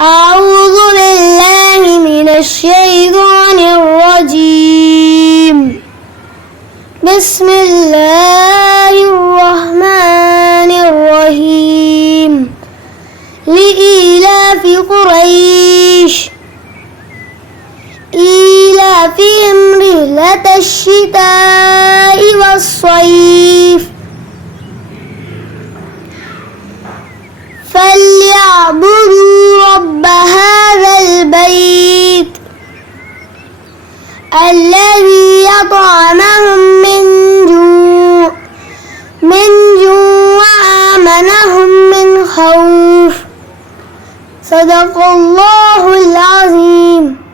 أعوذ بالله من الشيطان الرجيم. بسم الله الرحمن الرحيم. لإيلاف قريش إيلافهم رحلة الشتاء والصيف فليعبدوا رب هذا البيت الذي يطعمهم من جوع وآمنهم من خوف. صدق الله العظيم.